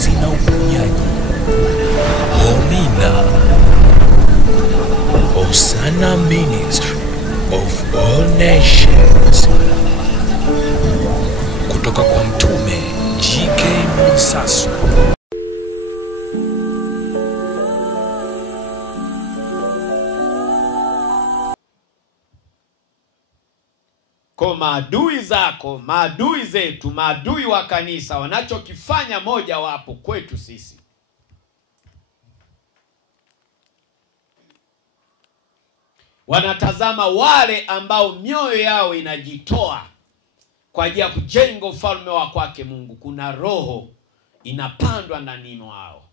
ukombozi na uponyaji. Homina Hosanna Ministry of All Nations, kutoka kwa Mtume G.K. Mwisasu. Kwa maadui zako, maadui zetu, maadui wa kanisa wanachokifanya moja wapo kwetu sisi, wanatazama wale ambao mioyo yao inajitoa kwa ajili ya kujenga ufalme wa kwake Mungu. Kuna roho inapandwa ndani mwao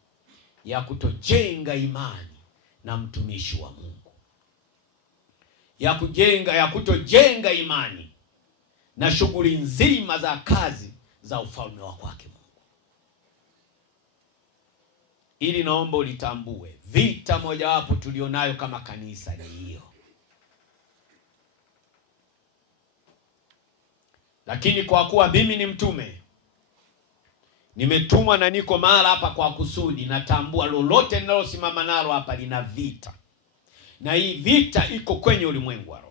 ya kutojenga imani na mtumishi wa Mungu, ya kutojenga imani na shughuli nzima za kazi za ufalme wa kwake Mungu. Ili naomba ulitambue, vita mojawapo tulionayo kama kanisa ni hiyo. Lakini kwa kuwa mimi ni mtume, nimetumwa na niko mahali hapa kwa kusudi, natambua lolote ninalosimama nalo hapa lina vita. Na hii vita iko kwenye ulimwengu wa roho.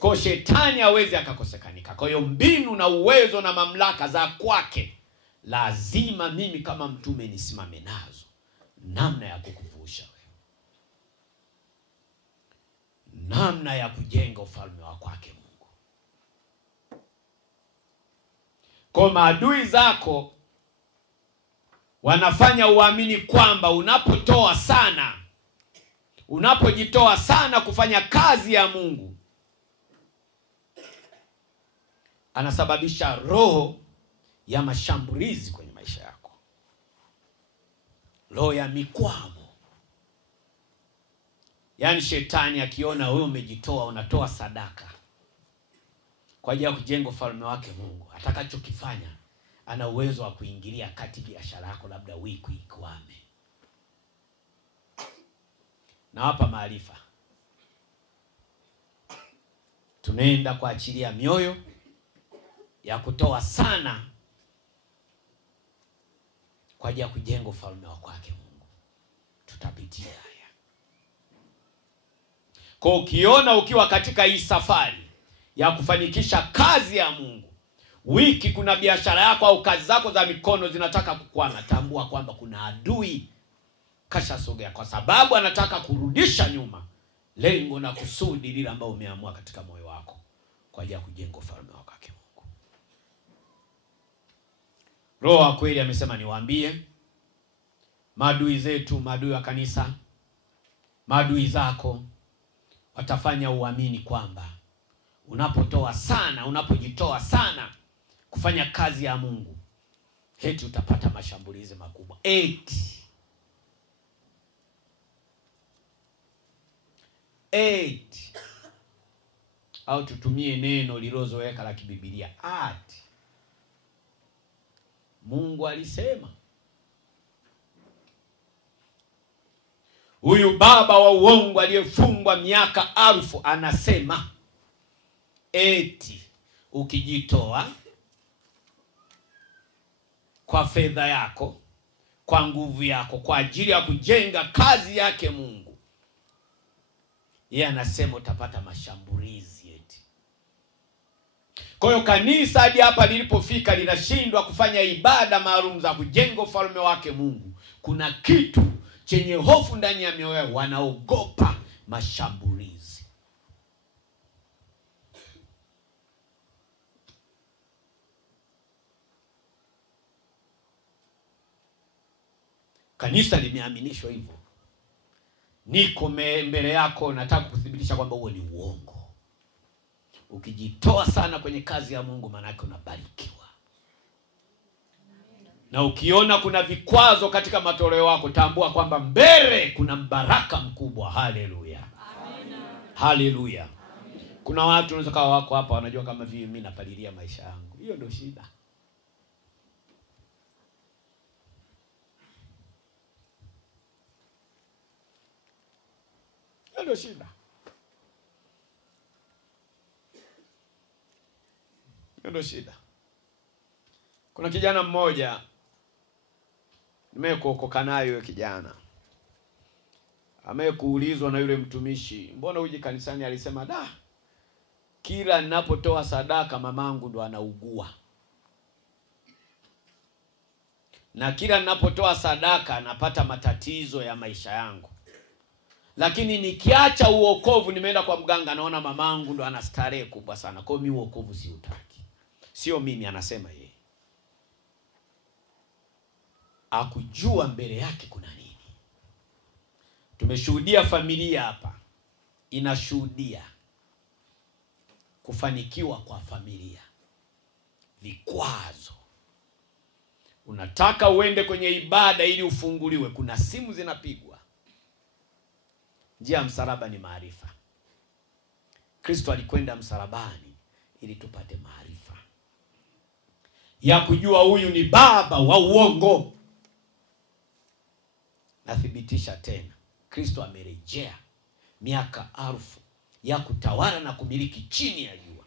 Kwa shetani hawezi akakosekanika. Kwa hiyo mbinu na uwezo na mamlaka za kwake lazima mimi kama mtume nisimame nazo, namna ya kukuvusha wewe, namna ya kujenga ufalme wa kwake Mungu. Kwa maadui zako wanafanya uamini kwamba unapotoa sana, unapojitoa sana kufanya kazi ya Mungu, anasababisha roho ya mashambulizi kwenye maisha yako, roho ya mikwamo. Yaani shetani akiona wewe umejitoa, unatoa sadaka kwa ajili ya kujenga ufalme wake Mungu, atakachokifanya, ana uwezo wa kuingilia kati biashara yako, labda wiki ikwame. Na hapa maarifa, tunaenda kuachilia mioyo ya kutoa sana kwa ajili ya kujenga ufalme wa kwake Mungu. Tutapitia haya. Kwa ukiona ukiwa katika hii safari ya kufanikisha kazi ya Mungu, wiki kuna biashara yako au kazi zako za mikono zinataka kukwama, tambua kwamba kuna adui kashasogea, kwa sababu anataka kurudisha nyuma lengo na kusudi lile ambalo umeamua katika moyo wako kwa ajili ya kujenga ufalme wa kwake Mungu. Roho wa kweli amesema niwaambie, maadui zetu, maadui wa kanisa, maadui zako watafanya uamini kwamba unapotoa sana, unapojitoa sana kufanya kazi ya Mungu, heti utapata mashambulizi makubwa. Au tutumie neno lilozoweka la kibibilia, Mungu alisema. Huyu baba wa uongo aliyefungwa miaka 1000 anasema eti ukijitoa kwa fedha yako, kwa nguvu yako, kwa ajili ya kujenga kazi yake Mungu, yeye anasema utapata mashambulizi eti. Kwa hiyo kanisa hadi hapa lilipofika linashindwa kufanya ibada maalum za kujenga ufalme wake Mungu. Kuna kitu chenye hofu ndani ya mioyo yao, wanaogopa mashambulizi. Kanisa limeaminishwa hivyo. Niko mbele yako, nataka kuthibitisha kwamba huo ni uongo. Ukijitoa sana kwenye kazi ya Mungu, maana yake unabarikiwa. Na ukiona kuna vikwazo katika matoleo yako, tambua kwamba mbele kuna mbaraka mkubwa. Haleluya. Haleluya. Kuna watu wanaweza kawa wako hapa wanajua kama vile mimi napalilia maisha yangu. Hiyo ndio shida. Hiyo ndio shida. Hiyo ndio shida. Kuna kijana mmoja Nimekuokoka nayo yule kijana. Amekuulizwa na yule mtumishi, mbona uji kanisani? Alisema, kila ninapotoa sadaka mamangu ndo anaugua. Na kila ninapotoa sadaka napata matatizo ya maisha yangu. Lakini nikiacha uokovu, nimeenda kwa mganga, naona mamangu ndo ana starehe kubwa sana. Kwa hiyo mimi uokovu siutaki. Sio mimi, anasema yeye. Akujua mbele yake kuna nini. Tumeshuhudia familia hapa inashuhudia kufanikiwa kwa familia. Vikwazo. Unataka uende kwenye ibada ili ufunguliwe, kuna simu zinapigwa. Njia ya msalaba ni maarifa. Kristo alikwenda msalabani ili tupate maarifa ya kujua huyu ni baba wa uongo. Nathibitisha tena, Kristo amerejea miaka 1000 ya kutawala na kumiliki chini ya jua.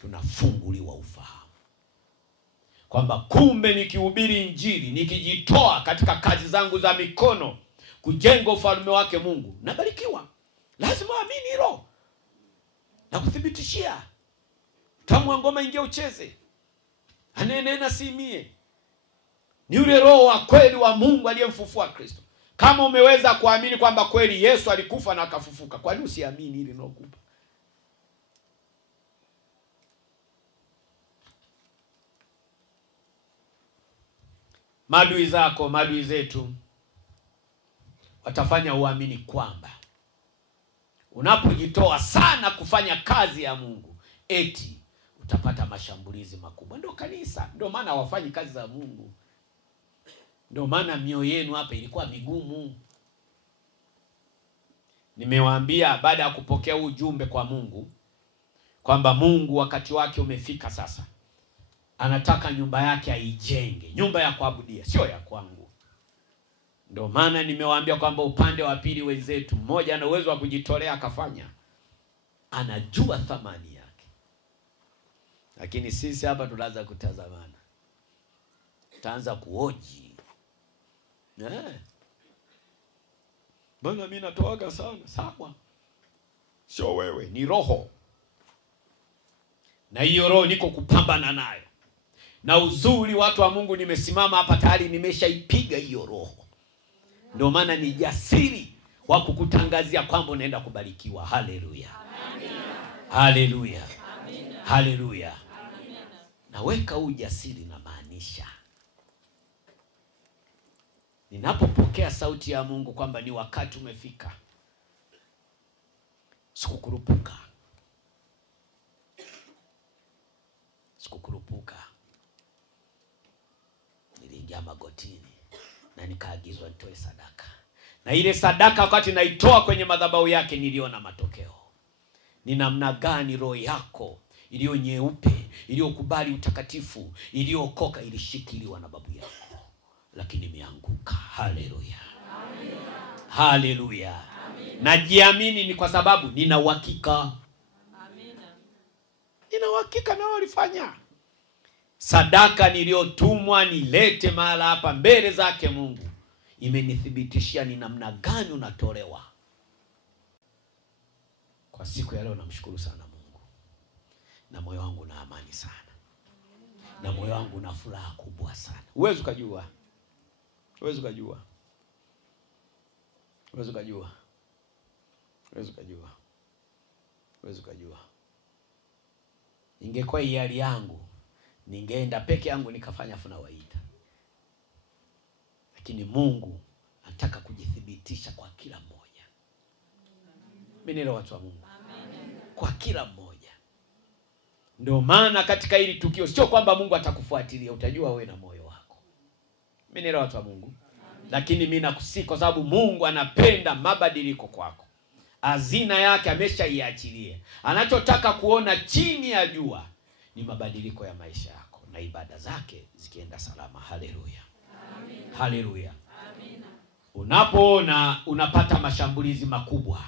Tunafunguliwa ufahamu kwamba kumbe nikihubiri Injili, nikijitoa katika kazi zangu za mikono kujenga ufalme wake Mungu, nabarikiwa. Lazima amini hilo. Na kuthibitishia, tamu ngoma ingia ucheze. Anenena si mie. Ni yule Roho wa kweli wa Mungu aliyemfufua Kristo. Kama umeweza kuamini kwamba kweli Yesu alikufa na akafufuka, kwa nini usiamini hili nalokupa? Maadui zako, maadui zetu watafanya uamini kwamba unapojitoa sana kufanya kazi ya Mungu, eti utapata mashambulizi makubwa. Ndio kanisa, ndio maana hawafanyi kazi za Mungu. Ndio maana mioyo yenu hapa ilikuwa migumu. Nimewaambia baada ya kupokea ujumbe kwa Mungu kwamba Mungu wakati wake umefika sasa. Anataka nyumba yake aijenge, nyumba ya kuabudia, sio ya kwangu. Ndio maana nimewaambia kwamba upande wa pili wenzetu, mmoja ana uwezo wa kujitolea akafanya. Anajua thamani yake. Lakini sisi hapa tunaanza kutazamana. Tutaanza kuoji. Bwana mimi natoaga sana. Sawa. Sio wewe, ni roho. Na hiyo roho niko kupambana nayo. Na uzuri watu wa Mungu, nimesimama hapa tayari nimeshaipiga hiyo roho. Ndio maana ni jasiri wa kukutangazia kwamba unaenda kubarikiwa. Haleluya. Haleluya. Haleluya. Naweka ujasiri na maanisha. Ninapopokea sauti ya Mungu kwamba ni wakati umefika, sikukurupuka. Sikukurupuka. Niliingia magotini na nikaagizwa nitoe sadaka. Na ile sadaka wakati naitoa kwenye madhabahu yake niliona matokeo. Ni namna gani roho yako iliyo nyeupe, iliyokubali utakatifu, iliyookoka ilishikiliwa na babu yako. Lakini imeanguka. Haleluya. Haleluya. Najiamini ni kwa sababu nina uhakika. Nina uhakika na walifanya. Sadaka niliyotumwa nilete mahala hapa mbele zake Mungu imenithibitishia ni namna gani unatolewa. Kwa siku ya leo namshukuru sana Mungu. Na moyo wangu na amani sana. Na moyo wangu na furaha kubwa sana. Uwezo kujua. Uwezo kujua. Uwezo kujua. Uwezo kujua. Uwezo kujua. Ingekuwa hiari yangu, ningeenda peke yangu nikafanya funawaita. Lakini Mungu anataka kujithibitisha kwa kila mmoja. Mimi ni watu wa Mungu. Amen. Kwa kila mmoja. Ndio maana katika hili tukio sio kwamba Mungu atakufuatilia, utajua wewe na moyo wako. Mimi ni watu wa Mungu. Amen. Lakini mimi nakusihi kwa sababu Mungu anapenda mabadiliko kwako. Hazina yake ameshaiachilia. Anachotaka kuona chini ya jua ni mabadiliko ya maisha yako na ibada zake zikienda salama. Haleluya. Amen. Haleluya. Amen. Unapoona unapata mashambulizi makubwa,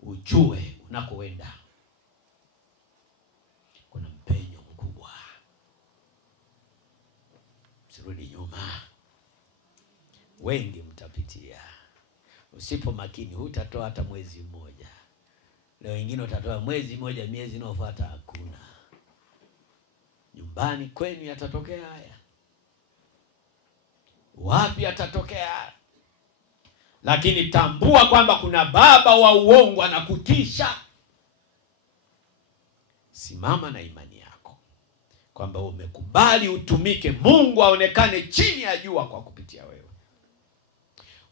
ujue unakoenda kuna mpenyo mkubwa. Sirudi nyuma. wengi mtapitia. Usipo makini hutatoa hata mwezi mmoja. Leo wengine utatoa mwezi mmoja, miezi inayofuata hakuna. Nyumbani kwenu yatatokea haya. Wapi yatatokea? Lakini tambua kwamba kuna baba wa uongo anakutisha. Simama na imani yako kwamba umekubali utumike, Mungu aonekane chini ya jua kwa kupitia wewe.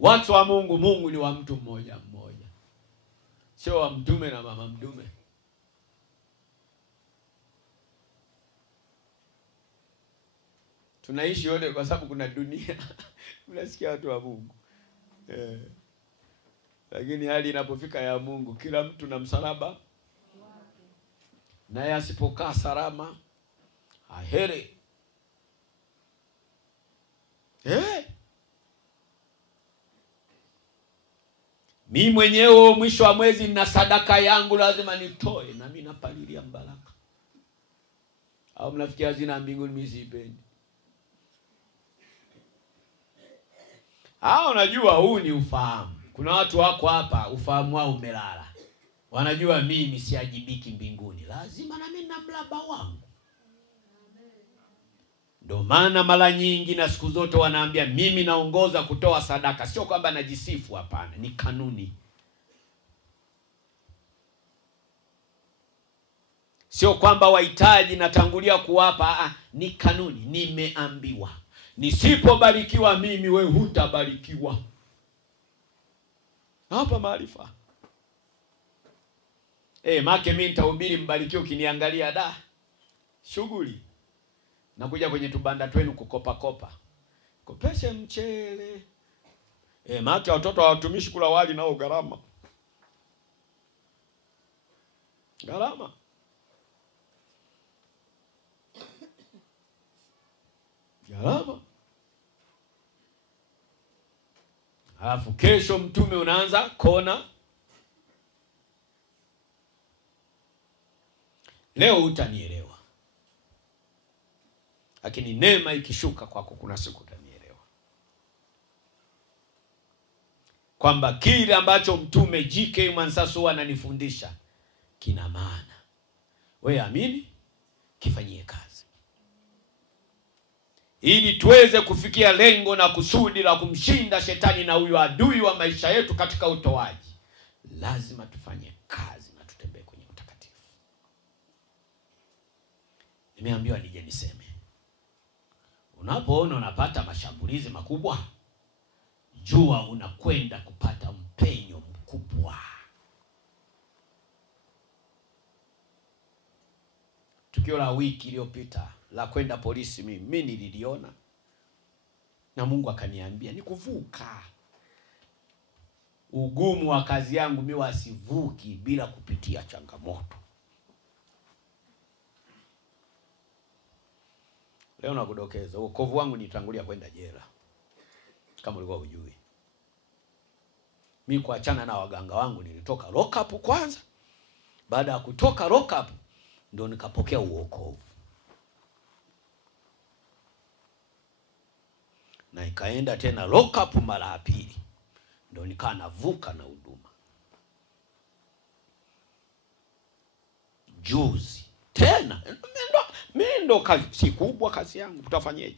Watu wa Mungu, Mungu ni wa mtu mmoja mmoja, sio wa mtume na mama mtume. Tunaishi yote kwa sababu kuna dunia. Unasikia watu wa Mungu. Lakini hali inapofika ya Mungu, kila mtu na msalaba. Naye asipokaa salama, ahere. Mimi mwenyewe mwisho wa mwezi na sadaka yangu lazima nitoe, na mimi napalilia baraka. Au mnafikia hazina mbinguni mimi sipendi? Unajua huu ni ufahamu. Kuna watu wako hapa ufahamu wao umelala. Wanajua mimi siajibiki mbinguni, lazima na mimi na mlaba wangu. Ndio maana mara nyingi na siku zote wanaambia mimi naongoza kutoa sadaka. Sio kwamba najisifu, hapana, ni kanuni. Sio kwamba wahitaji natangulia kuwapa, ni kanuni, nimeambiwa. Nisipobarikiwa mimi, we hutabarikiwa. Hapa maarifa. Make mimi nitahubiri mbarikiwa, ukiniangalia shughuli. Nakuja kwenye tubanda twenu kukopa kopa. Kopeshe mchele. Make watoto hawatumishi kula wali nao gharama. Gharama. Gharama. Alafu kesho mtume unaanza kona. Leo utanielewa. Lakini neema ikishuka kwako, kuna siku utanielewa. Kwamba kile ambacho mtume G.K. Mwansasu ananifundisha kina maana. Wewe amini, kifanyie kazi. Ili tuweze kufikia lengo na kusudi la kumshinda shetani na huyo adui wa maisha yetu katika utoaji, lazima tufanye kazi na tutembee kwenye utakatifu. Nimeambiwa nije niseme, unapoona unapata mashambulizi makubwa, jua unakwenda kupata mpenyo mkubwa. Tukio la wiki iliyopita la kwenda polisi, mimi nililiona na Mungu akaniambia ni kuvuka. Ugumu wa kazi yangu mimi wasivuki bila kupitia changamoto. Leo nakudokeza, wokovu wangu nitangulia kwenda jela. Kama ulikuwa hujui. Mimi kuachana na waganga wangu nilitoka lock up kwanza. Baada ya kutoka lock up ndio nikapokea uokovu. Na ikaenda tena lock up mara ya pili. Ndio nikaa navuka na huduma. Juzi tena mimi ndo kazi si kubwa, kazi yangu utafanyaje?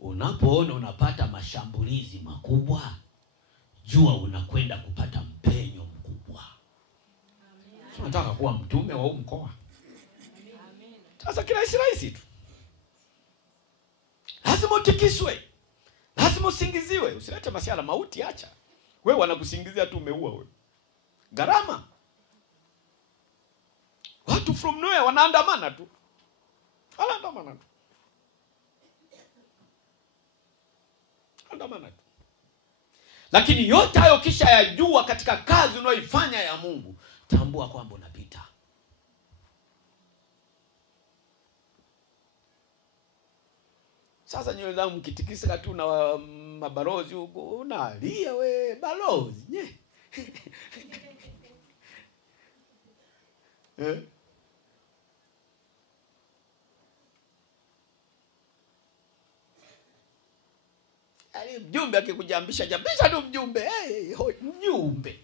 Unapoona unapata mashambulizi makubwa, jua unakwenda kupata mpenyo mkubwa. Tunataka kuwa mtume wa huu mkoa. Sasa kila rahisi tu. Lazima utikiswe. Lazima usingiziwe. Usilete masiala mauti, acha. Wewe wanakusingizia tu umeua wewe. Gharama. Watu from nowhere wanaandamana tu. Wanaandamana tu. Andamana tu. Lakini yote hayo kisha yajua katika kazi unayoifanya ya Mungu, tambua kwamba unapita. Sasa nyoyo zangu mkitikisa tu na mabalozi huko, unalia we balozi nye. Yaani mjumbe akikujambisha jambisha tu mjumbe. Mjumbe.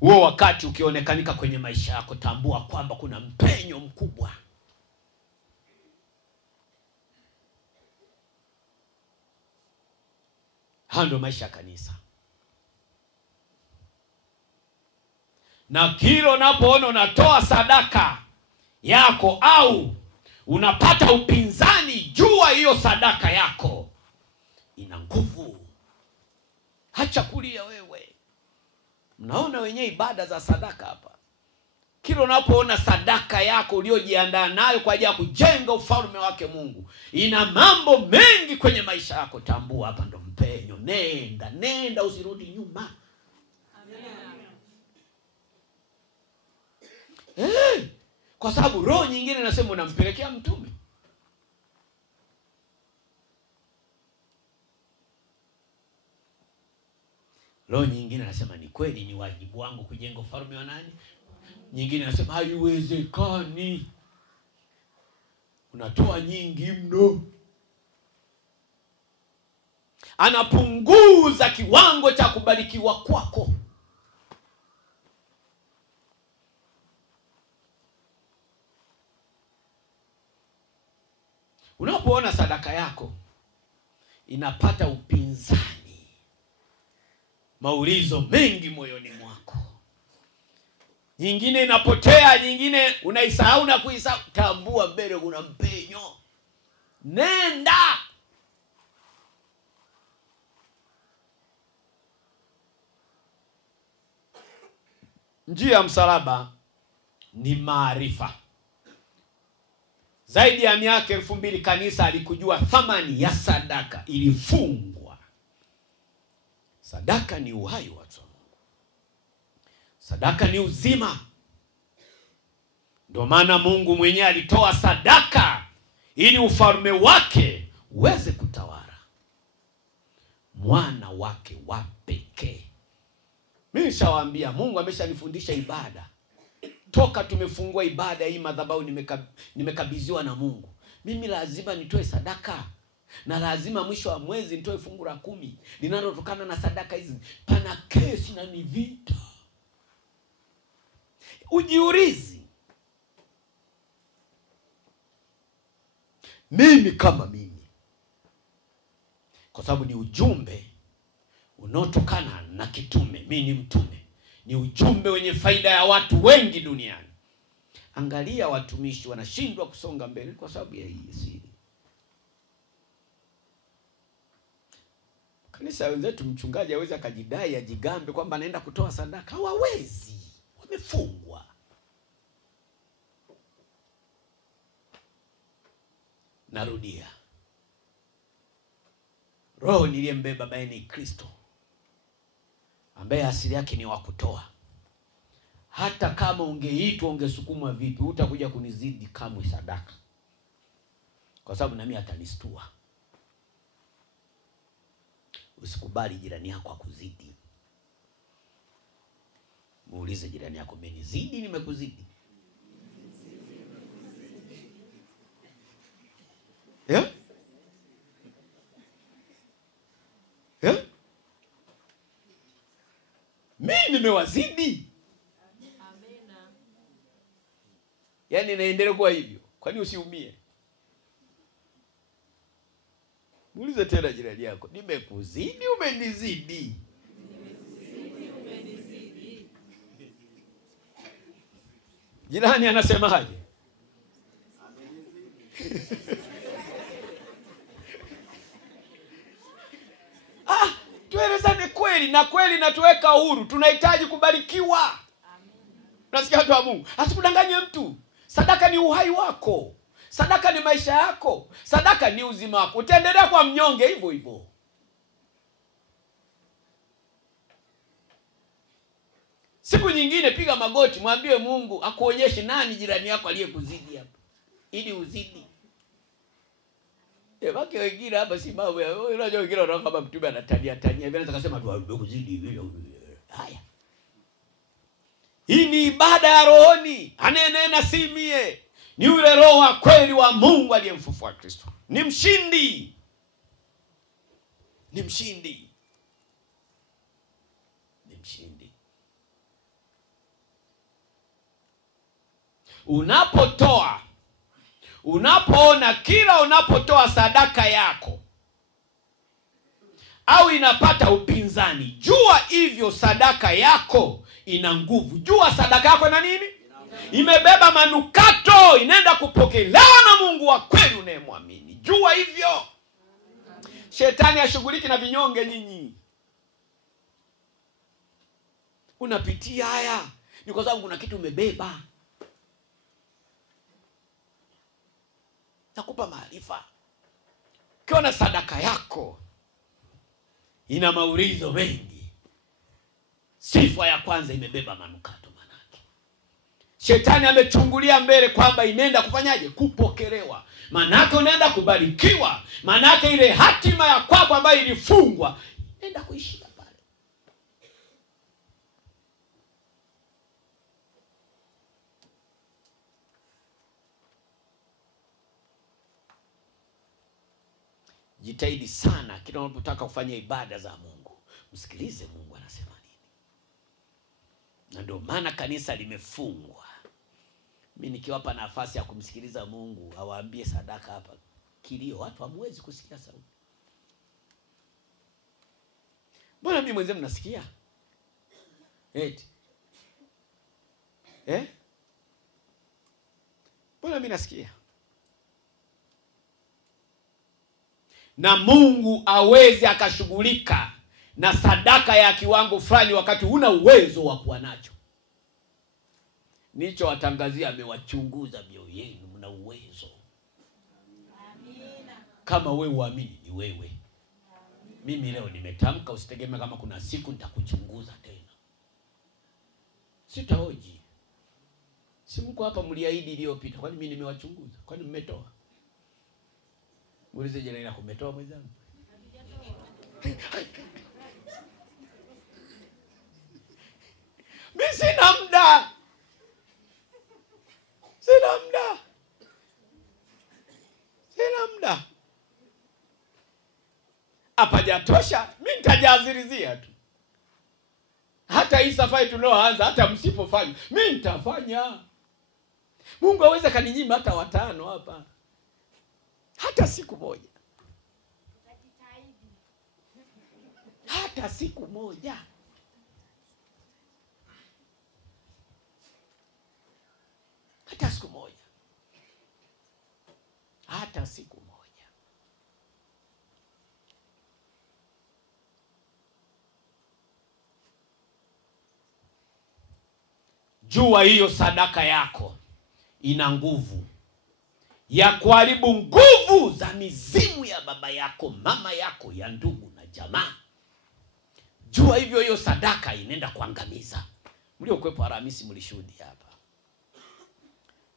Huo wakati ukionekanika kwenye maisha yako, tambua kwamba kuna mpenyo mkubwa. Hayo ndio maisha ya kanisa. Na kila unapoona unatoa sadaka yako au unapata upinzani, jua hiyo sadaka yako ina nguvu. Hacha kulia wewe. Mnaona wenyewe ibada za sadaka hapa. Kila unapoona sadaka yako uliojiandaa nayo kwa ajili ya kujenga ufalme wake Mungu ina mambo mengi kwenye maisha yako, tambua hapa ndo mpenyo. Nenda usirudi nyuma. Kwa sababu roho nyingine inasema unampelekea mtume. Roho nyingine inasema ni kweli, ni wajibu wangu kujenga ufalme wa nani? Nyingine inasema haiwezekani, unatoa nyingi mno. Anapunguza kiwango cha kubarikiwa kwako. Unapoona sadaka yako inapata upinzani, maulizo mengi moyoni mwako, nyingine inapotea, nyingine unaisahau na kuisahau, tambua mbele kuna mpenyo. Nenda. Njia ya msalaba ni maarifa. Zaidi ya miaka 2000 kanisa alikujua thamani ya sadaka, ilifungwa. Sadaka ni uhai wa Mungu. Sadaka ni uzima. Ndio maana Mungu mwenyewe alitoa sadaka ili ufalme wake uweze kutawala. Mwana wake wa pekee. Mimi nishawaambia Mungu ameshanifundisha ibada. Toka tumefungua ibada hii madhabahu nimekabidhiwa na Mungu. Mimi lazima nitoe sadaka. Na lazima mwisho wa mwezi nitoe fungu la 10 linalotokana na sadaka hizi. Pana kesi na ni vita. Ujiulize. Mimi kama mimi. Kwa sababu ni ujumbe unaotokana na kitume. Mimi ni mtume. Ni ujumbe wenye faida ya watu wengi duniani. Angalia watumishi wanashindwa kusonga mbele kwa sababu ya hii siri. Kanisa wenzetu mchungaji hawezi akajidai ajigambe kwamba anaenda kutoa sadaka. Hawawezi. Wamefungwa. Narudia. Roho niliyembeba baba ni Kristo, ambaye asili yake ni wa kutoa. Hata kama ungeitwa ungesukumwa vipi, utakuja kunizidi kamwe sadaka. Kwa sababu na mimi atanistua. Usikubali jirani yako akuzidi. Muulize jirani yako, umenizidi nimekuzidi? Yeah? Yeah? Mimi nimewazidi. Amina. Yaani naendelea kwa hivyo. Kwani usiumie? Muulize tena jirani yako, nimekuzidi umenizidi? Nimekuzidi umenizidi. Jirani anasemaje? Tuelezane kweli, na kweli natuweka huru. Tunahitaji kubarikiwa. Unasikia watu wa Mungu? Asikudanganye mtu. Sadaka ni uhai wako. Sadaka ni maisha yako. Sadaka ni uzima wako. Utaendelea kwa mnyonge hivyo hivyo. Siku nyingine piga magoti, mwambie Mungu akuonyeshe nani jirani yako aliyekuzidi hapa, ili uzidi. Baki wengine hapa si mambo ya unajua, wengine wanaona kama mtume anatania. Vile anaweza kusema tu nimekuzidi vile. Haya. Hii ni ibada ya rohoni. Anenena si mie, ni yule Roho wa kweli wa Mungu aliyemfufua Kristo. Ni mshindi. Ni mshindi. Ni mshindi. Unapoona kila unapotoa sadaka yako au inapata upinzani, jua hivyo sadaka yako ina nguvu. Jua sadaka yako ina nini? Imebeba manukato, inaenda kupokelewa na Mungu wa kweli unayemwamini. Jua hivyo. Shetani hashughuliki na vinyonge nyinyi. Unapitia haya ni kwa sababu kuna kitu umebeba. Nakupa maarifa. Ukiona sadaka yako ina maurizo mengi, sifa ya kwanza imebeba manukato manake. Shetani amechungulia mbele kwamba inaenda kufanyaje? Kupokelewa. Manake unaenda kubarikiwa. Manake ile hatima ya kwako ambayo ilifungwa inaenda kuishia pale. Jitahidi sana kila unapotaka kufanya ibada za Mungu, msikilize Mungu anasema nini. Na ndio maana kanisa limefungwa. Mimi nikiwapa nafasi ya kumsikiliza Mungu, awaambie sadaka hapa, kilio, watu hamwezi kusikia sauti. Mbona mimi mwenyewe mnasikia? Eti. Mbona mimi nasikia? Na Mungu aweze akashughulika na sadaka ya kiwango fulani wakati huna uwezo wa kuwa nacho. Nicho watangazia, amewachunguza mioyo yenu, mna uwezo. Amina. Kama wewe uamini ni wewe. Amina. Mimi leo nimetamka, usitegemea kama kuna siku nitakuchunguza tena. Sitahoji. Si mko hapa mliahidi iliyopita, kwani mimi nimewachunguza? Kwani mmetoa? Muulize jirani yako, umetoa mwenzangu? Mimi sina muda. Hapajatosha, mimi nitajazirizia tu. Hata hii safari tunaoanza, hata msipofanya, mimi nitafanya. Mungu aweze kaninyima hata 5 hapa. Hata siku moja. Hata siku moja. Hata siku moja. Hata siku moja. Jua hiyo sadaka yako ina nguvu ya kuharibu nguvu za mizimu ya baba yako, mama yako, ya ndugu na jamaa. Jua hivyo hiyo sadaka inaenda kuangamiza. Mliokuwepo Alhamisi mlishuhudia hapa.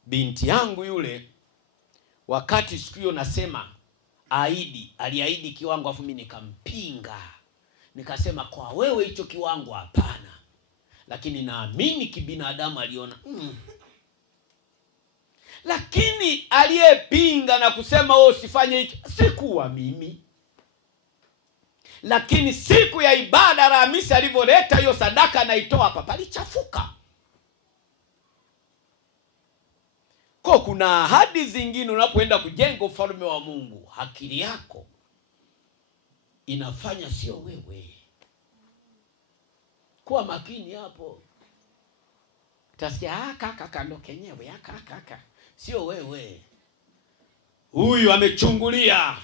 Binti yangu yule, wakati siku hiyo nasema aliahidi kiwango, afu mimi nikampinga. Nikasema kwa wewe hicho kiwango hapana. Lakini naamini kibinadamu aliona Lakini aliyepinga na kusema wewe usifanye hicho sikuwa mimi. Lakini siku ya ibada Alhamisi alivyoleta hiyo sadaka naitoa hapa, palichafuka. Kwa kuna ahadi zingine unapoenda kujenga ufalme wa Mungu, akili yako inafanya, sio wewe. Kuwa makini hapo. Utasikia kaka ndo kenyewe, kaka. Sio wewe. Huyu amechungulia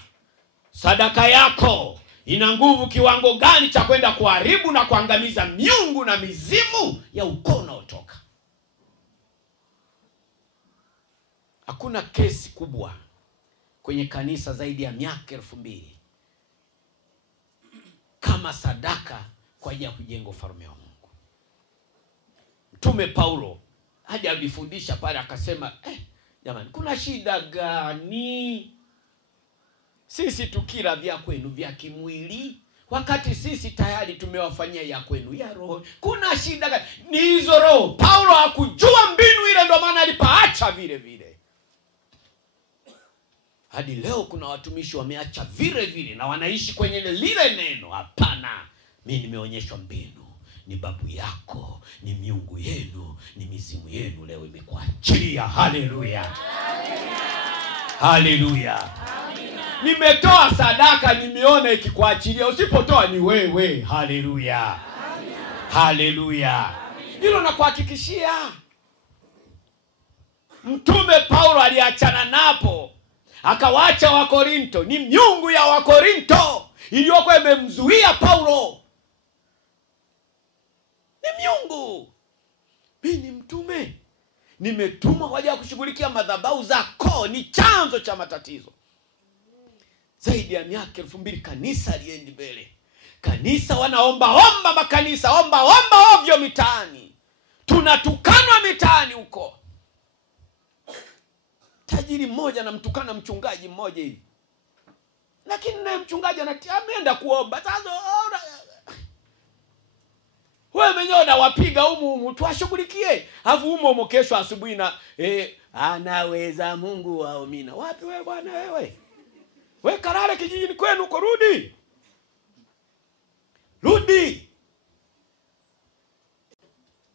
sadaka yako ina nguvu kiwango gani cha kwenda kuharibu na kuangamiza miungu na mizimu ya ukoo unaotoka. Hakuna kesi kubwa kwenye kanisa zaidi ya miaka 2000 kama sadaka kwa ajili ya kujenga ufalme wa Mungu. Mtume Paulo hadi alifundisha pale akasema, jamani, kuna shida gani sisi tukila vya kwenu vya kimwili wakati sisi tayari tumewafanyia ya kwenu ya roho? Kuna shida gani? Ni hizo roho. Paulo hakujua mbinu ile, ndio maana alipaacha vile vile. Hadi leo kuna watumishi wameacha vile vile na wanaishi kwenye lile neno. Hapana, mimi nimeonyeshwa mbinu, ni babu yako, ni miungu yenu, ni mizimu yenu, leo imekuachilia. Haleluya, haleluya. Nimetoa sadaka, nimeona ikikuachilia. Usipotoa ni wewe. Haleluya, haleluya. Hilo nakuhakikishia. Mtume Paulo aliachana napo, akawaacha Wakorinto. Ni miungu ya Wakorinto iliyokuwa imemzuia Paulo. Ni miungu. Mimi ni mtume, nimetumwa kwa ajili ya kushughulikia madhabahu zako. Ni chanzo cha matatizo. Zaidi ya miaka 2000 kanisa liendi mbele. Kanisa wanaomba makanisa, omba ovyo mitaani. Tunatukanwa mitaani huko. Tajiri mmoja anamtukana mchungaji mmoja hivi, lakini naye mchungaji ameenda kuomba. Sasa wewe mwenyewe unawapiga humu tuwashughulikie. Alafu humo kesho asubuhi na anaweza Mungu waamina. Wapi wewe bwana wewe? Wewe kalale kijijini kwenu uko, rudi.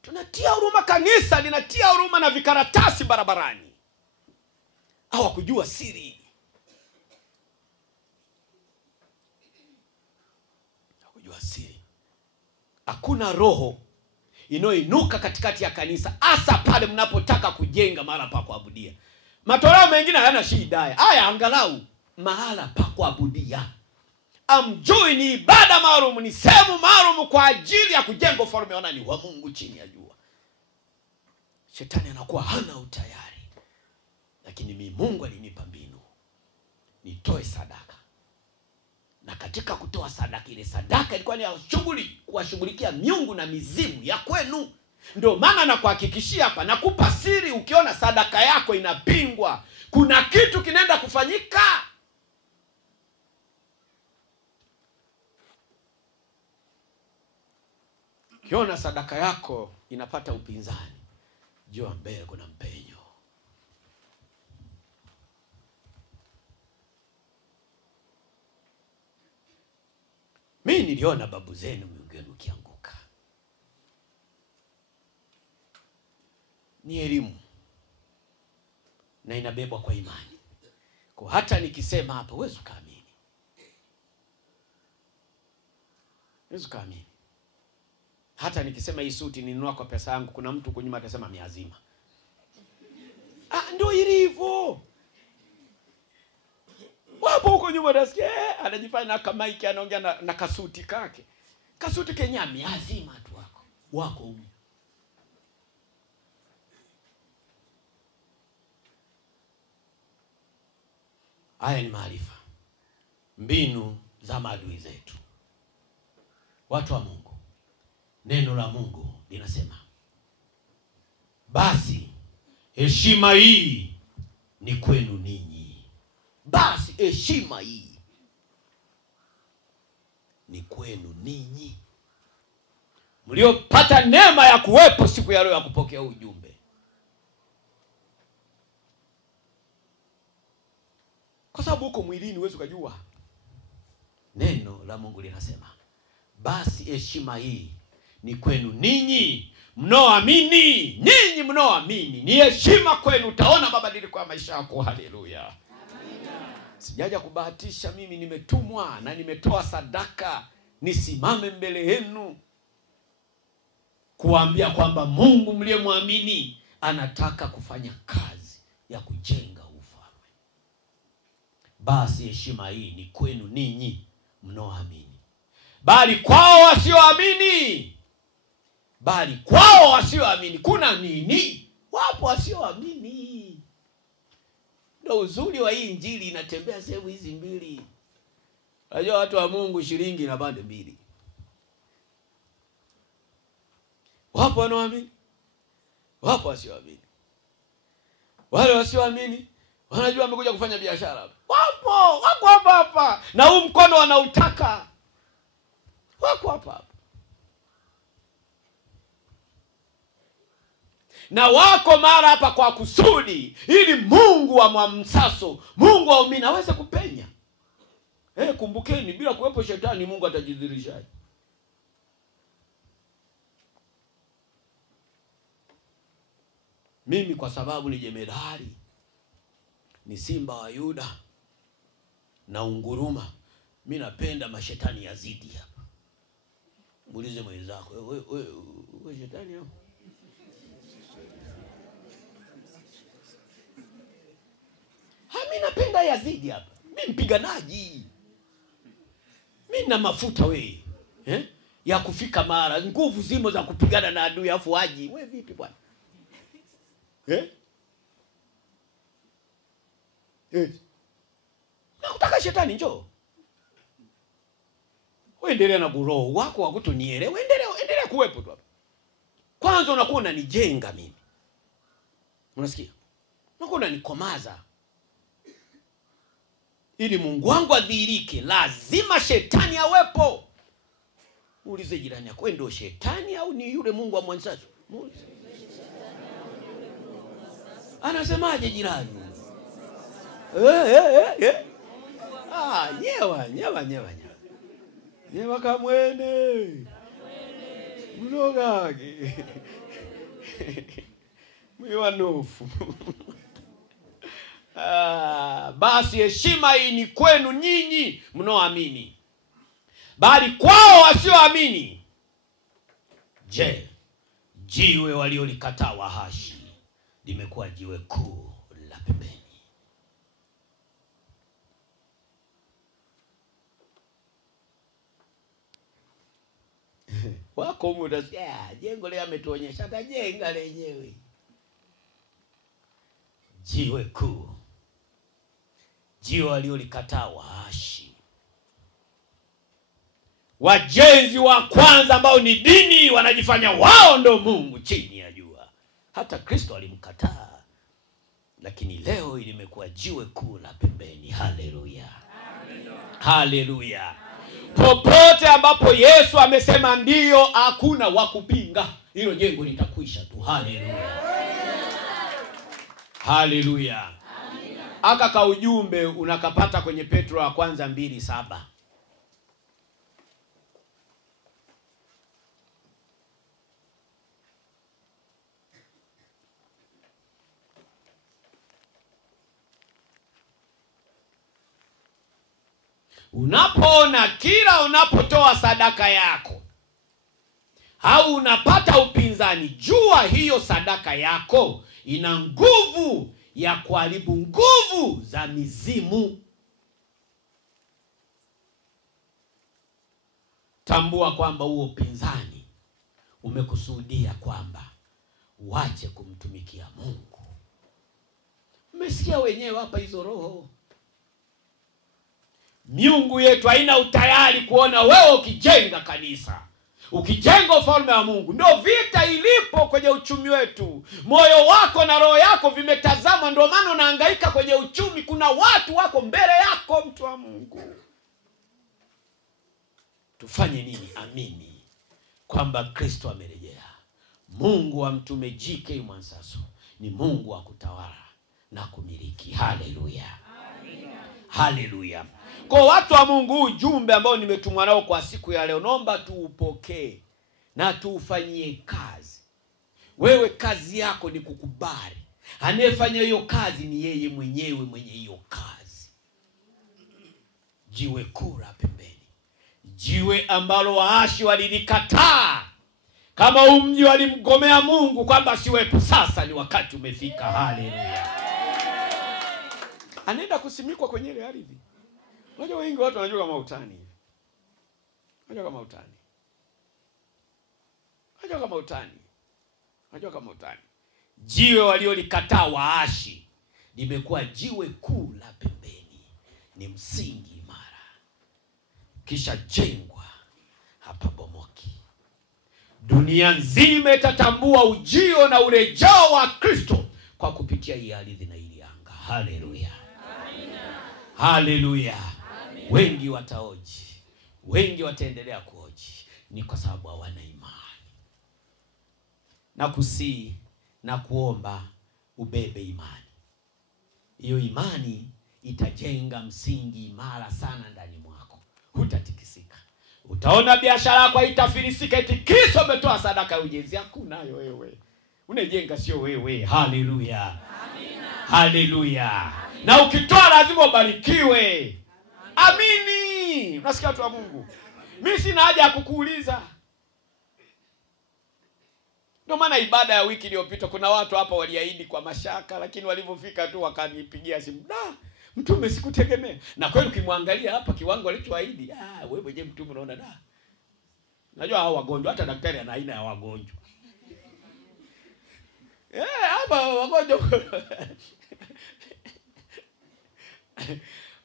Tunatia huruma, kanisa linatia huruma na vikaratasi barabarani. Hawakujua siri. Hakuna roho inoinuka katikati ya kanisa, hasa pale mnapotaka kujenga mahala pa kuabudia. Matoleo mengine hayana shida. Haya angalau mahala pa kuabudia. Amjui ni ibada maalum, ni sehemu maalum kwa ajili ya kujenga ufalme wa nani? Wa Mungu chini ya jua. Shetani anakuwa hana utayari. Lakini mimi Mungu alinipa mbinu, nitoe sadaka. Na katika kutoa sadaka, ile sadaka ilikuwa ni kuwashughulikia miungu na mizimu ya kwenu. Ndio maana nakuhakikishia hapa, nakupa siri. Ukiona sadaka yako inapingwa, kuna kitu kinaenda kufanyika. Ukiona sadaka yako inapata upinzani, jua mbele kuna mpenyo. Mimi niliona babu zenu miungu yenu kianguka. Ni elimu na inabebwa kwa imani. Kwa hata nikisema hapa wewe ukaamini. Wewe ukaamini. Hata nikisema hii suti ninunua kwa pesa yangu, kuna mtu kunyuma atasema miazima. Ndio ilivyo. Wapo huko nyuma nasikia anajifanya kama hiki anaongea na kasuti kake. Kasuti Kenya miazima tu wako huko. Haya ni maarifa, mbinu za maadui zetu. Watu wa Mungu, neno la Mungu linasema, basi heshima hii ni kwenu ninyi. Basi heshima hii ni kwenu ninyi mliopata neema ya kuwepo siku ya leo ya kupokea ujumbe. Kwa sababu huko mwilini huwezi kujua. Neno la Mungu linasema, basi heshima hii ni kwenu ninyi mnaoamini. Ninyi mnaoamini, ni heshima kwenu. Utaona mabadiliko ya maisha yako. Haleluya. Sijaja kubahatisha, mimi nimetumwa na nimetoa sadaka nisimame mbele yenu kuambia kwamba Mungu mliyemwamini anataka kufanya kazi ya kujenga ufalme. Basi heshima hii ni kwenu ninyi mnaoamini. Bali kwao wasioamini, kuna nini? Wapo wasioamini. Ndio uzuri wa hii injili, inatembea sehemu hizi mbili. Unajua watu wa Mungu shilingi na pande mbili. Wapo wanaoamini, wapo wasioamini. Wale wasioamini wanajua wamekuja kufanya biashara. Wako hapa. Na huu mkono wanautaka. Wako hapa. Na wako mara hapa kwa kusudi ili Mungu wa Mwamsaso, Mungu wa Umini aweze kupenya. Kumbukeni, bila kuwepo shetani Mungu atajidhihirisha. Mimi kwa sababu ni jemedari, ni simba wa Yuda na unguruma, mimi napenda mashetani yazidi hapa. Muulize mwenzako, wewe shetani hapo? Mimi napenda yazidi hapa. Mimi mpiganaji. Mimi na mafuta wewe. Ya kufika mara, nguvu zimo za kupigana na adui afu aji. Wewe vipi bwana? Nakutaka shetani njoo. Wewe endelea na buroho wako wa kutonielewa. Endelea kuwepo tu hapa. Kwanza unakuwa unanijenga mimi. Unasikia? Unakuwa unanikomaza. Ili Mungu wangu adhihirike, lazima shetani awepo. Muulize jirani yako, wewe ndio shetani au ni yule Mungu wa Mwansaso? Muulize. Anasemaje jirani? Nyewa kamwene. Mnogage. Mwiwa nufu. Basi heshima hii ni kwenu nyinyi mnaoamini. Bali kwao wasioamini, je, jiwe waliolikataa wahashi limekuwa jiwe kuu la pembeni. Wako muda jengo leo ametuonyesha atajenga lenyewe. Jiwe kuu, jiwe waliolikataa waashi. Wajenzi wa kwanza ambao ni dini wanajifanya wao ndo Mungu chini ya jua. Hata Kristo alimkataa. Lakini leo limekuwa jiwe kuu la pembeni. Haleluya. Haleluya. Popote ambapo Yesu amesema ndio, hakuna wakupinga. Hilo jengo litakwisha tu. Haleluya. Haleluya. Aka ka ujumbe unakapata kwenye Petro wa kwanza 2:7. Unapoona kila unapotoa sadaka yako au unapata upinzani, jua hiyo sadaka yako ina nguvu ya kuharibu nguvu za mizimu. Tambua kwamba huo upinzani umekusudia kwamba uache kumtumikia Mungu. Mmesikia wenyewe hapa hizo roho. Miungu yetu haina utayari kuona wewe ukijenga kanisa, ukijenga ufalme wa Mungu. Ndio vita ilipo kwenye uchumi wetu. Moyo wako na roho yako vimetazama, ndio maana unahangaika kwenye uchumi. Kuna watu wako mbele yako, mtu wa Mungu. Tufanye nini? Amini kwamba Kristo amerejea. Mungu wa Mtume G.K. Mwansaso ni Mungu wa kutawala na kumiliki. Haleluya. Haleluya. Kwa watu wa Mungu, ujumbe ambao nimetumwa nao kwa siku ya leo, naomba tuupokee na tuufanyie kazi. Wewe kazi yako ni kukubali. Anayefanya hiyo kazi ni yeye mwenyewe mwenye hiyo kazi. Jiwe kuu la pembeni. Jiwe ambalo waashi walilikataa. Kama umji walimgomea Mungu kwamba siwepo, sasa ni wakati umefika. Haleluya. Anaenda kusimikwa kwenye ile ardhi. Unajua wengi watu wanajua kama utani. Unajua kama utani. Unajua kama utani. Unajua kama utani. Jiwe waliolikataa waashi limekuwa jiwe kuu la pembeni. Ni msingi imara. Kisha jengwa hapa bomoki. Dunia nzima itatambua ujio na urejeo wa Kristo kwa kupitia hii ardhi na hili anga. Haleluya. Haleluya. Wengi wataoji, wengi wataendelea kuhoji, ni kwa sababu hawana imani. Na kusii na kuomba ubebe imani. Hiyo imani itajenga msingi imara sana ndani mwako. Hutatikisika. Utaona biashara yako haitafilisika eti Kristo ametoa sadaka ya ujenzi. Hakunayo wewe. Unajenga sio wewe. Haleluya. Amina. Haleluya. Na ukitoa lazima ubarikiwe. Amini. Unasikia watu wa Mungu? Mimi sina haja ya kukuuliza. Ndio maana ibada ya wiki iliyopita kuna watu hapa waliahidi kwa mashaka, lakini walipofika tu wakanipigia simu. Mtume sikutegemea. Na kweli ukimwangalia hapa kiwango alichoahidi, wewe mwenyewe mtume unaona Najua hao wagonjwa, hata daktari ana aina ya wagonjwa. Hapa wagonjwa.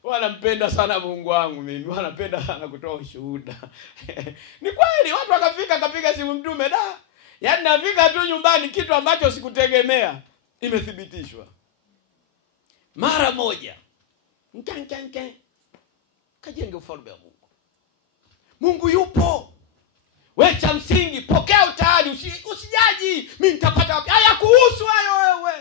Wanampenda sana Mungu wangu mimi. Wanapenda sana kutoa ushuhuda. Ni kweli watu wakafika akapiga simu mtume yaani nafika tu nyumbani kitu ambacho sikutegemea imethibitishwa. Mara moja. Kajenge ufalme wa Mungu. Mungu yupo. Wewe cha msingi pokea utayari, usijaji mimi nitapata wapi? Haya kuhusu hayo wewe.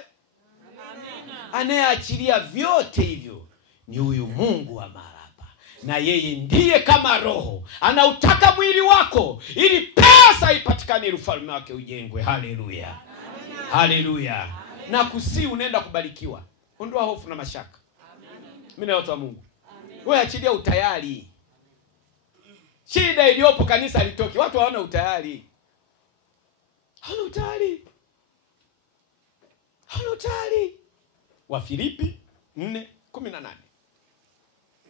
Amina. Anayeachilia vyote hivyo ni huyu Mungu wa maraba. Na yeye ndiye kama roho anautaka mwili wako ili pesa ipatikane ili ufalme wake ujengwe. Haleluya. Haleluya. Na kusii unaenda kubarikiwa. Ondoa hofu na mashaka. Mimi na watu wa Mungu. Wewe achilia utayari. Shida iliyopo kanisa litoki. Watu hawana utayari. Hawana utayari. Wafilipi 4:18.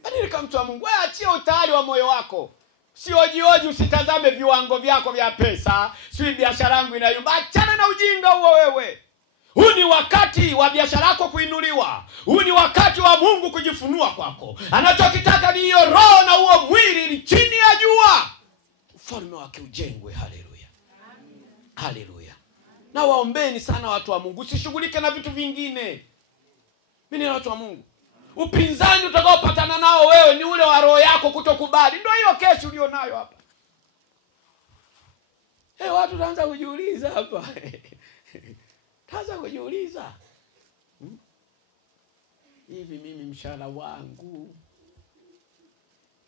Badilika mtu wa Mungu. Wewe achia utayari wa moyo wako. Sioji usitazame viwango vyako vya pesa. Sio biashara yangu inayumba. Achana na ujinga huo wewe. Huu ni wakati wa biashara yako kuinuliwa. Huu ni wakati wa Mungu kujifunua kwako. Anachokitaka ni hiyo roho na huo mwili ni chini ya jua. Ufalme wake ujengwe. Haleluya. Haleluya. Na waombeni sana watu wa Mungu. Usishughulike na vitu vingine. Mimi ni watu wa Mungu. Upinzani utakaopatana nao wewe ni ule wa roho yako kutokubali. Ndio hiyo kesi ulionayo hapa. Watu wanaanza kujiuliza hapa. Taanza kujiuliza. Hivi mimi mshahara wangu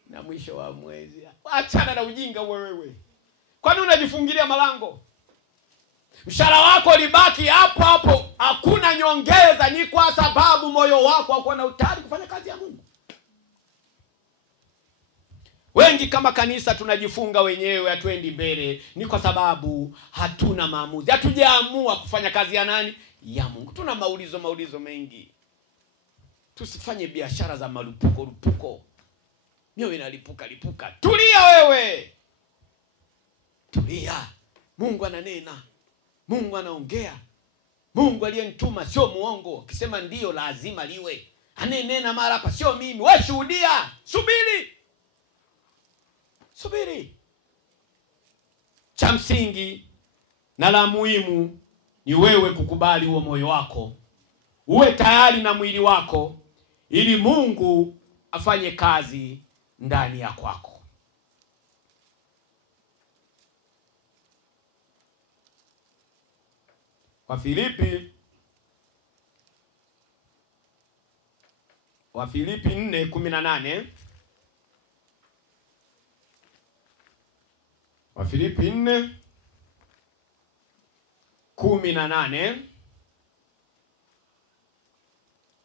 na mwisho wa mwezi. Achana na ujinga wewe. Kwani unajifungilia malango? Mshahara wako libaki hapo hapo. Hakuna nyongeza, ni kwa sababu moyo wako hauko na utayari kufanya kazi ya Mungu. Wengi kama kanisa tunajifunga wenyewe, hatuendi mbele, ni kwa sababu hatuna maamuzi. Hatujaamua kufanya kazi ya nani? Ya Mungu. Tuna maulizo mengi. Tusifanye biashara za malupuko. Mioyo inalipuka. Tulia wewe. Tulia. Mungu ananena. Mungu anaongea. Mungu aliyenituma sio muongo. Akisema ndio lazima liwe. Anenena mara hapa sio mimi. Wewe shuhudia. Subiri. Cha msingi na la muhimu ni wewe kukubali huo moyo wako. Uwe tayari na mwili wako ili Mungu afanye kazi ndani ya kwako. Wafilipi 4:18. Wafilipi 4:18.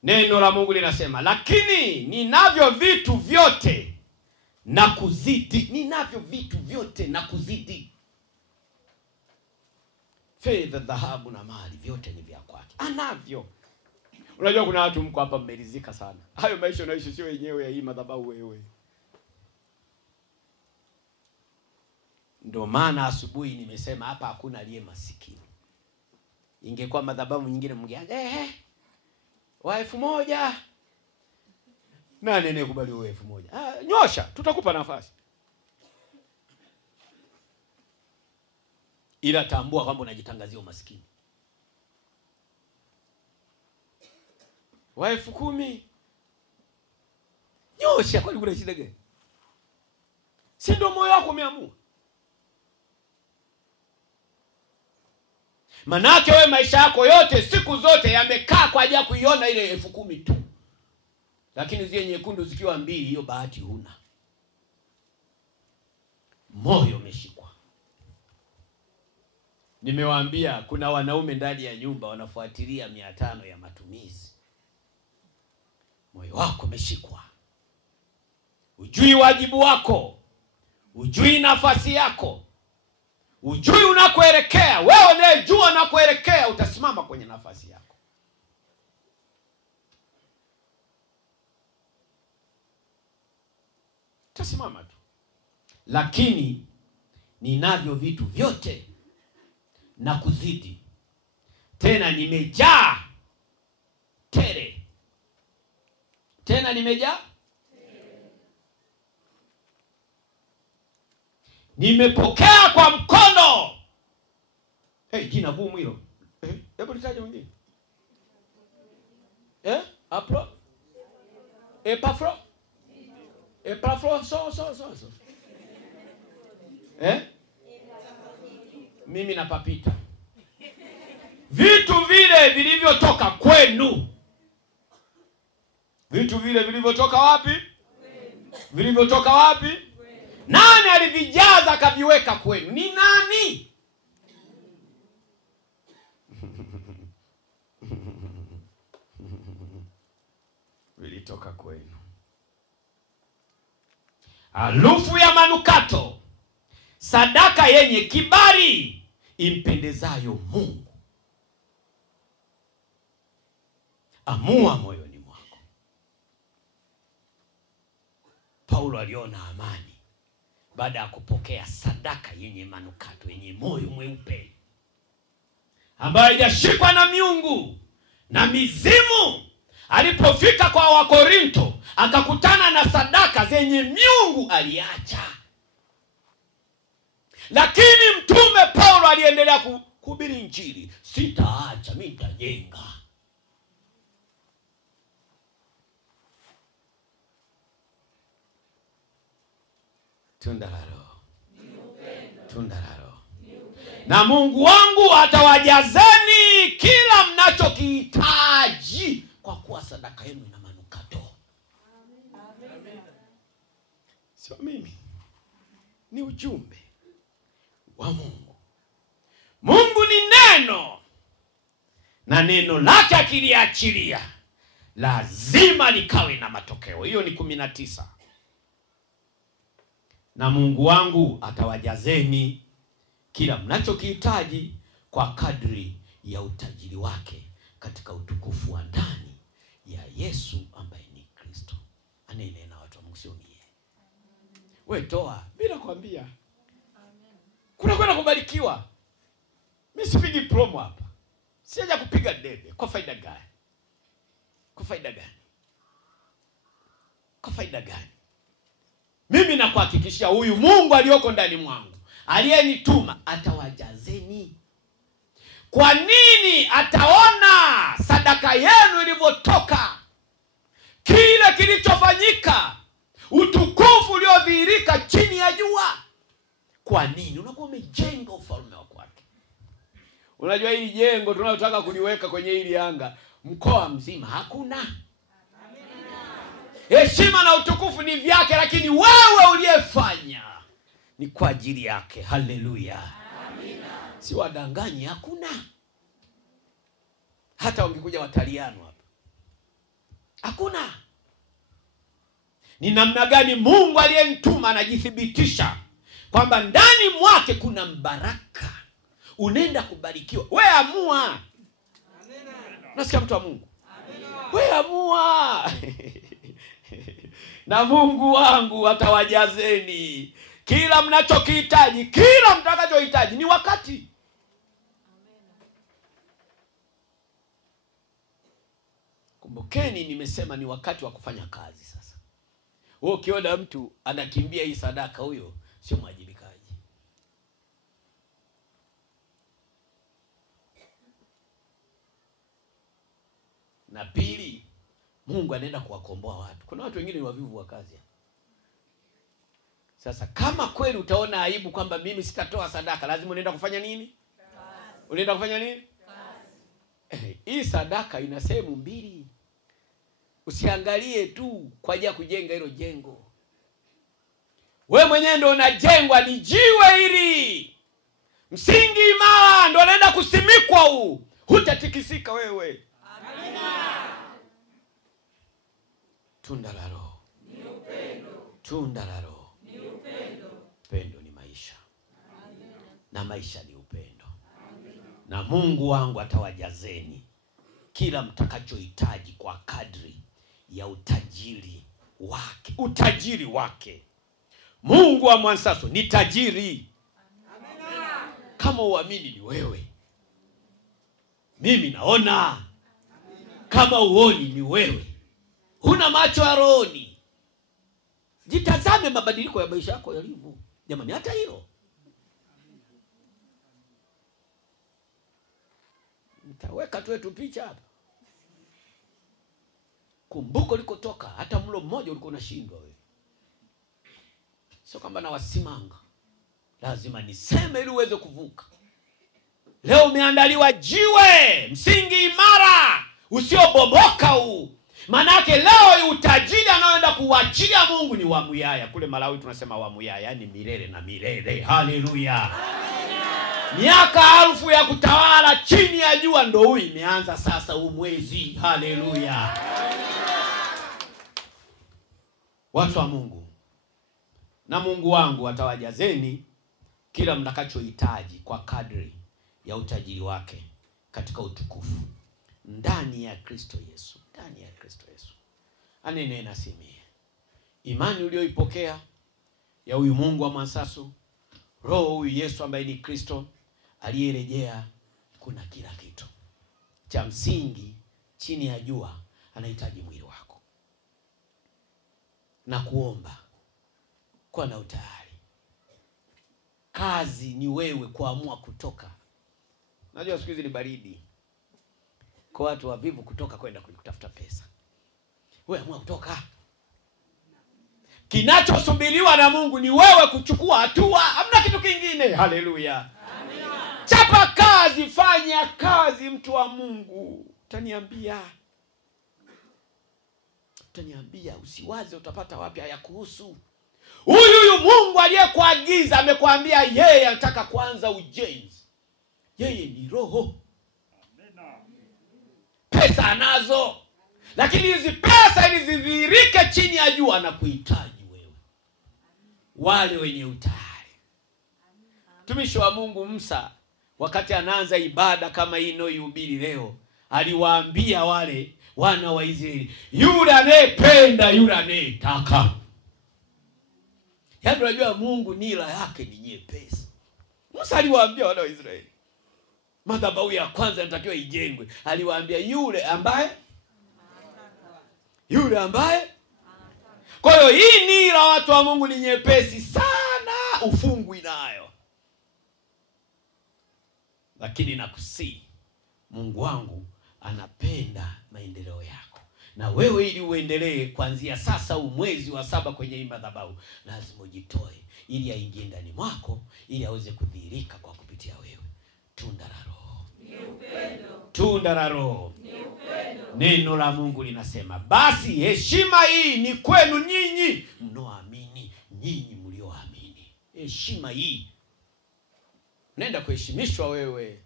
Neno la Mungu linasema, lakini ninavyo vitu vyote na kuzidi. Fedha, dhahabu na mali vyote ni vya kwake. Anavyo. Unajua kuna watu mko hapa mmeridhika sana. Hayo maisha unaishi sio yenyewe ya hii madhabahu wewe. Ndio maana asubuhi nimesema hapa hakuna aliye masikini. Ingekuwa madhabahu nyingine mngeanza wa 1000. Nani kubali wa 1000? Nyosha, tutakupa nafasi. Ila tambua kwamba unajitangazia umaskini. Wa 10,000. Nyosha, kwani kuna shida gani? Si ndio moyo wako umeamua? Manake wewe maisha yako yote siku zote yamekaa kwa ajili ya kuiona ile 10,000 tu. Lakini zile nyekundu zikiwa 2, hiyo bahati huna. Moyo umeshikwa. Nimewaambia kuna wanaume ndani ya nyumba wanafuatilia 500 ya matumizi. Moyo wako umeshikwa. Ujui wajibu wako. Ujui nafasi yako. Ujui unakoelekea. Wewe unayejua unakoelekea utasimama kwenye nafasi yako. Utasimama tu. Lakini ninavyo vitu vyote na kuzidi. Tena nimejaa tele. Tena nimejaa. Nimepokea kwa mkono. Jina gumu hilo. Hebu litaje mwingine. Apro. Epafro. Epafro so. Mimi napapita. Vitu vile vilivyotoka kwenu. Vitu vile vilivyotoka wapi? Vilivyotoka wapi? Nani alivijaza akaviweka kwenu? Ni nani? Vilitoka kwenu. Harufu ya manukato, sadaka yenye kibali impendezayo Mungu. Amua moyoni mwako. Paulo aliona amani baada ya kupokea sadaka yenye manukato, yenye moyo mweupe, ambayo haijashikwa na miungu na mizimu. Alipofika kwa Wakorinto akakutana na sadaka zenye miungu, aliacha. Lakini mtume Paulo aliendelea kuhubiri Injili. Sitaacha, mimi nitajenga. Tunda la Roho. Tunda la Roho. Na Mungu wangu atawajazeni kila mnachokihitaji, kwa kuwa sadaka yenu ina manukato. Amen. Sio mimi. Ni ujumbe wa Mungu. Mungu ni neno. Na neno lake akiliachilia lazima likawe na matokeo. Hiyo ni 19. Na Mungu wangu atawajazeni kila mnachokihitaji kwa kadri ya utajiri wake katika utukufu wa ndani ya Yesu ambaye ni Kristo. Anene na watu wa Mungu, sio mie. Wewe toa bila kuambia. Amen. Kuna kwenda kubarikiwa. Mimi sipigi promo hapa. Siaja kupiga debe. Kwa faida gani? Kwa faida gani? Kwa faida gani? Mimi nakuhakikishia huyu Mungu aliyoko ndani mwangu, aliyenituma, atawajazeni. Kwa nini? Ataona sadaka yenu ilivyotoka, kile kilichofanyika, utukufu uliodhihirika chini ya jua. Kwa nini? Unakuwa umejenga ufalme wa kwake. Unajua hili jengo tunalotaka kuliweka kwenye hili anga, mkoa mzima hakuna. Heshima na utukufu ni vyake, lakini wewe uliyefanya ni kwa ajili yake. Haleluya. Amina. Si wadanganyi, hakuna. Hata ungekuja Wataliano hapa, hakuna. Ni namna gani Mungu aliyenituma anajithibitisha kwamba ndani mwake kuna mbaraka. Unaenda kubarikiwa. Wewe amua. Amina. Nasikia mtu wa Mungu. Amina. Wewe amua. Na Mungu wangu atawajazeni kila mnachokihitaji, kila mtakachohitaji. Ni wakati. Kumbukeni nimesema ni wakati wa kufanya kazi sasa. Wewe ukiona mtu anakimbia hii sadaka, huyo sio mwajibikaji. Na pili, Mungu anaenda kuwakomboa watu. Kuna watu wengine ni wavivu wa kazi. Sasa kama kweli utaona aibu kwamba mimi sitatoa sadaka, lazima unaenda kufanya nini? Unaenda kufanya nini? Hii sadaka ina sehemu mbili. Usiangalie tu kwa ajili ya kujenga hilo jengo. Wewe mwenyewe ndio unajengwa, ni jiwe hili. Msingi imara ndio unaenda kusimikwa huu. Hutatikisika wewe. Amina. Tunda la Roho ni upendo. Tunda la Roho ni upendo. Upendo ni maisha. Amina. Na maisha ni upendo. Amina. Na Mungu wangu atawajazeni kila mtakachohitaji kwa kadri ya utajiri wake. Utajiri wake. Mungu wa Mwansaso ni tajiri. Amina. Kama uamini ni wewe. Mimi naona. Amina. Kama uoni ni wewe. Huna macho ya rohoni. Jitazame mabadiliko ya maisha yako yalivyo. Jamani, hata hilo. Nitaweka tu picha hapa. Kumbuko likotoka, hata mlo mmoja ulikuwa unashindwa wewe. Sio kama na wasimanga. Lazima niseme ili uweze kuvuka. Leo umeandaliwa jiwe, msingi imara, usiobomoka huu. Manake leo utajiri anaoenda kuachilia Mungu ni wa Muyaya. Kule Malawi tunasema wa Muyaya, yani milele na milele. Haleluya. Miaka 1000 ya kutawala chini ya jua ndio huu imeanza sasa huu mwezi. Haleluya. Watu wa Mungu, na Mungu wangu atawajazeni kila mtakachohitaji kwa kadri ya utajiri wake katika utukufu ndani ya Kristo Yesu. Ndani ya Kristo Yesu. Anene nasimie. Imani uliyoipokea ya huyu Mungu wa Mwansaso, Roho huyu Yesu ambaye ni Kristo aliyerejea, kuna kila kitu. Cha msingi chini ya jua anahitaji mwili wako. Na kuomba kwa na utayari. Kazi ni wewe kuamua kutoka. Najua siku hizi ni baridi. Kwa watu wavivu kutoka kwenda kutafuta pesa. Wewe amua kutoka. Kinachosubiriwa na Mungu ni wewe kuchukua hatua, hamna kitu kingine. Haleluya. Amina. Chapa kazi, fanya kazi mtu wa Mungu. Utaniambia usiwaze utapata wapi, hayakuhusu. Huyu Mungu aliyekuagiza amekwambia yeye anataka kuanza ujenzi. Yeye ni Roho. Amina. Pesa anazo. Lakini hizi pesa ili zidhihirike chini ya jua na kuhitaji wewe. Wale wenye utayari. Mtumishi wa Mungu Musa wakati anaanza ibada kama hii inayohubiri leo, aliwaambia wale wana wa Israeli, yule anayependa, yule anayetaka. Yaani unajua Mungu nila yake ni nyepesi. Musa aliwaambia wana wa Israeli, madhabahu ya kwanza inatakiwa ijengwe. Aliwaambia yule ambaye. Kwa hiyo hii nila watu wa Mungu ni nyepesi sana, ufungwi nayo. Lakini nakusii, Mungu wangu anapenda maendeleo yako. Na wewe ili uendelee kuanzia sasa mwezi wa 7 kwenye hii madhabahu, lazima ujitoe ili aingie ndani mwako, ili aweze kudhihirika kwa kupitia wewe. Tunda la Roho ni upendo. Tunda la Roho ni upendo. Neno la Mungu linasema, basi heshima hii ni kwenu nyinyi mnaoamini, nyinyi mlioamini. Heshima hii nenda kuheshimishwa wewe.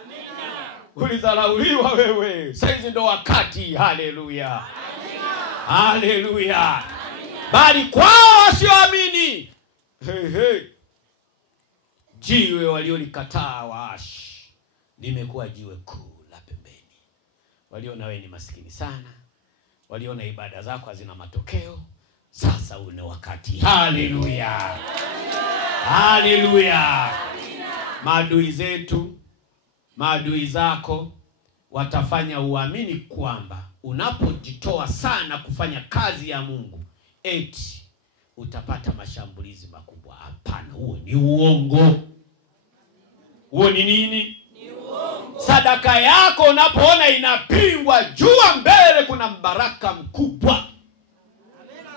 Amina. Ulidharauliwa wewe, saizi ndo wakati. Haleluya. Amina. Haleluya. Amina. Bali kwao wasioamini, jiwe waliolikataa waashi limekuwa jiwe kuu la pembeni. Waliona wewe ni maskini sana, waliona ibada zako hazina matokeo. Sasa une wakati. Haleluya. Haleluya. Maadui zetu, maadui zako watafanya uamini kwamba unapojitoa sana kufanya kazi ya Mungu eti utapata mashambulizi makubwa. Hapana, huo ni uongo. Huo ni nini? Ni uongo. Sadaka yako unapoona inapingwa, jua mbele kuna mbaraka mkubwa. Amina.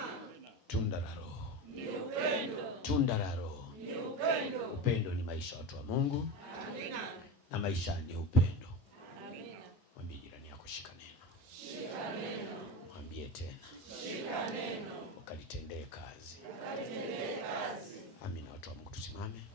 Tunda la Roho ni upendo. Tunda la Roho ni upendo. Upendo ni maisha watu wa Mungu. Amina. Na maisha ni upendo. Amina. Mwambie jirani yako shika neno. Shika neno. Mwambie tena. Shika neno. Ukalitendee kazi. Ukalitendee kazi. Amina. Watu wa Mungu tusimame.